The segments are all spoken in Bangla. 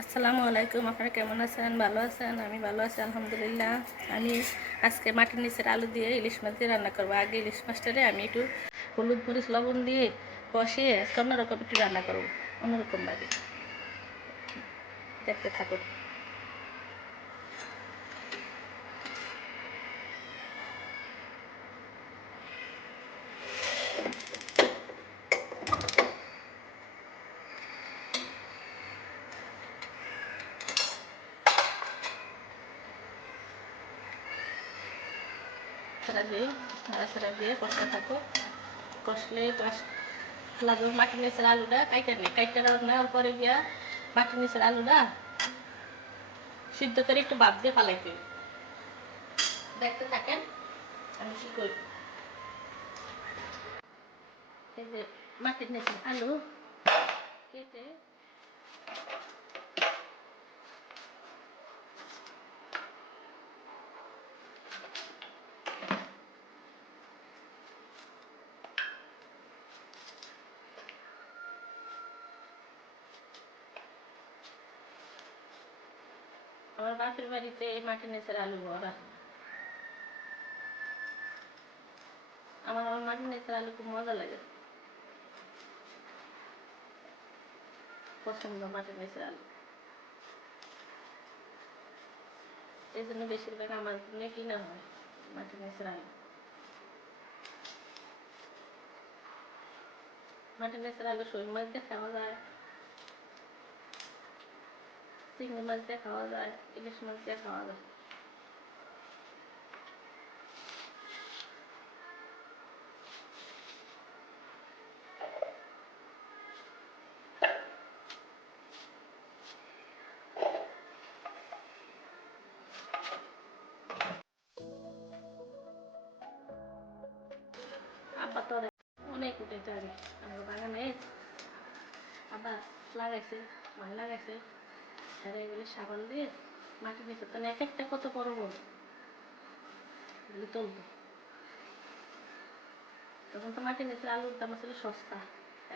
আসসালামু আলাইকুম। আপনারা কেমন আছেন? ভালো আছেন? আমি ভালো আছি আলহামদুলিল্লাহ। আমি আজকে মাটির নিচের আলু দিয়ে ইলিশ মাছ দিয়ে রান্না করবো। আগে ইলিশ মাছটারে আমি একটু হলুদ মরিচ লবণ দিয়ে কষিয়ে আজকে অন্যরকম একটু রান্না করবো, অন্যরকমভাবে। দেখতে থাকুন। নাড়াচাড়া দিয়ে কষতে থাকো। কষলে লাগবে মাটির নিচের আলুটা কাইটা নেওয়ার পরে গিয়া মাটির নিচের আলুটা সিদ্ধ করে একটু ভাপ দিয়ে ফালাইতে। দেখতে থাকেন আমি কি করি। এই যে মাটির নিচের আলু কেটে আমার বাপের বাড়িতে এই মাটির নিচের আলু ভরা। আমার মাটির নিচের আলু খুব মজা লাগে, পছন্দ মাটির নিচের আলু। এই জন্য বেশিরভাগ আমার জন্য কিনা হয় মাটির নিচের আলু। মাটির নিচের আলু শোল মাছ দিয়ে খাওয়া যায়, চিংড়ি মাছ দিয়ে খাওয়া যায়, ইলিশ মাছ দিয়ে খাওয়া যায়। আব্বা তো অনেক উঠেছে আগে আমার বাগানে। আবার লাগাইছে, মাছ লাগাইছে, সারা এগুলি সাবান দিয়ে মাটির নিচে তো এক একটা কত বড় বড় এগুলি তুলতো। তখন তো মাটির নিচে আলুর দাম আসলে সস্তা,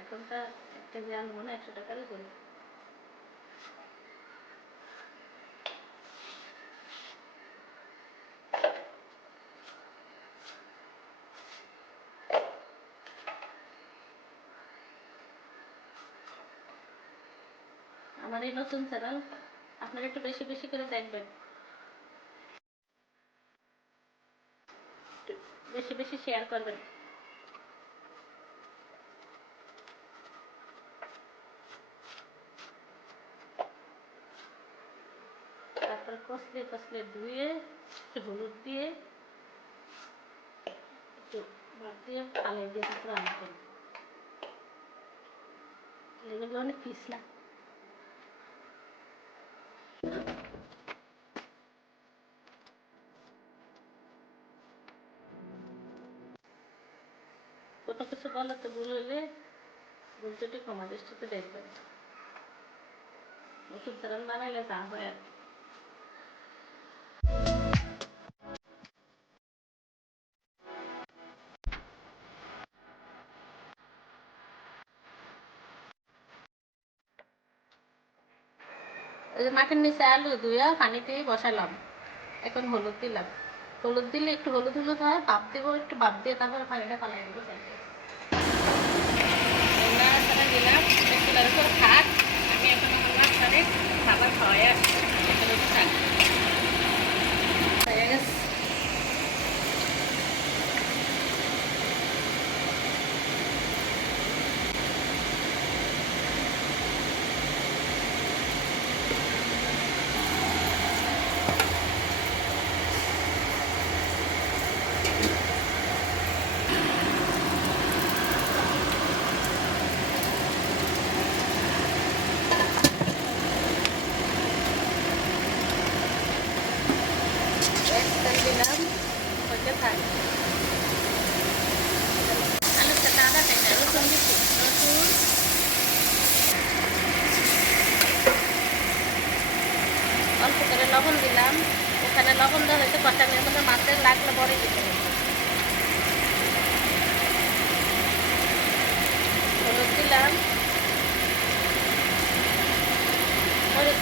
এখন তো 1 কেজি আলু মনে 100 টাকারই পড়ে। আমার এই নতুন চ্যানেল, আপনারা একটু বেশি বেশি করে দেখবেন, বেশি বেশি শেয়ার করবেন। তারপরে কষলে কষলে ধুয়ে একটু হলুদ দিয়ে একটু ভাত দিয়ে ফালাই দিয়ে তারপর রান্না করবো। এগুলো অনেক পিছলা। কোনো কিছু বলাতে ভুল হলে ভুল ত্রুটি ক্ষমা দৃষ্টিতে দেখবেন। নতুন চ্যানেল বানাইলে যা হয় আর কি। ওই যে মাটির নিচে আলু ধুয়া পানিতেই বসালাম, এখন হলুদ দিলাম। হলুদ দিলে একটু হলুদ হলুদ হয়, ভাপ দেবো, একটু ভাপ দিয়ে তারপরে পানিটা ফালাই দেবো। নাড়াচাড়া দিলাম, চুলার উপর থাক। আমি এখন আমার বাচ্চারে খাবার খাওয়াই আসছি, এখানে থাক হয়ে গেছে। দিলাম হতে থাক। আলুর সাথে আদা খাইতে রসুন দিচ্ছি, রসুন অল্প করে লবণ দিলাম। ওখানে লবণ দেওয়া হয়েছে কষানোর মধ্যে, মাছের লাগলে বড়ই দিতে হবে। হলুদ দিলাম, মরিচ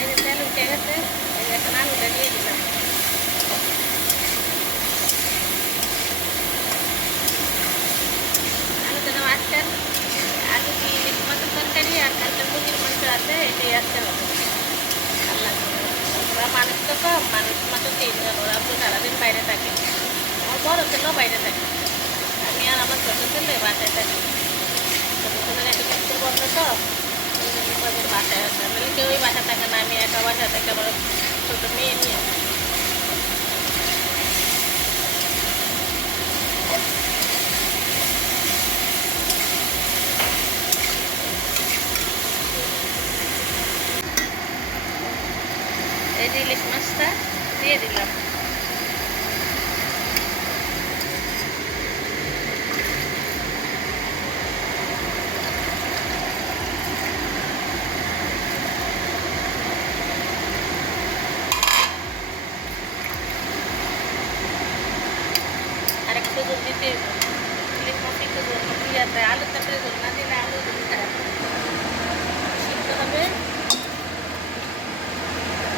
এই যে তেল উঠে গেছে, এই যে এখন আলুটা দিয়ে দিলাম। আলুটা দাম আজকের আলু দিয়ে ইলিশ মাছের তরকারি আর কালকের মুরগির মাংস আছে, এটাই আজকে হবে। আল্লাহ ওরা মানুষ তো কম, মানুষ মাত্র 3 জন, ওরা তো সারাদিন বাইরে থাকে। আমার বড় ছেলেও বাইরে থাকে, আমি আর আমার ছোট ছেলে বাসায় থাকি। ছোট ছেলের একটা স্কুল বন্ধ তো, এই জন্য কদিন বাসায় আছে, নাহলে কেউই বাসা থাকে না, আমি একা বাসা থেকে আমার ছোট মেয়ে নিয়ে। এই যে ইলিশ মাছটা দিয়ে দিলাম। আর একটু জল দিতে হবে, ইলিশ মাছ একটু জল দিয়ে আলুর তরকারি জল না দিলে আলু খারাপ সিদ্ধ হবে,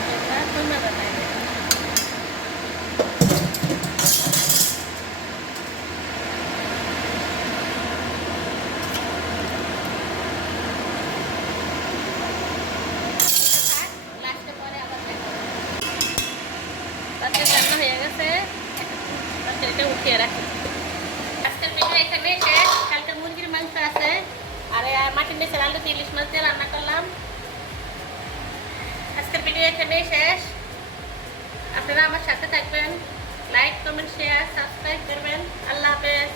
জলটা কমে বানাই। লাস্টে পরে আবার তরকারি রান্না হয়ে গেছে, তরকারিটা উঠিয়ে রাখি। আজকের ভিডিও এখানে শেষ। কালকে মুরগির মাংস আছে, আর মাটির নিচের আলু দিয়ে ইলিশ মাছ দিয়ে রান্না করলাম। আজকের ভিডিও এখানেই শেষ। আপনারা আমার সাথে থাকবেন, লাইক কমেন্ট শেয়ার সাবস্ক্রাইব করবেন। আল্লাহ হাফেজ।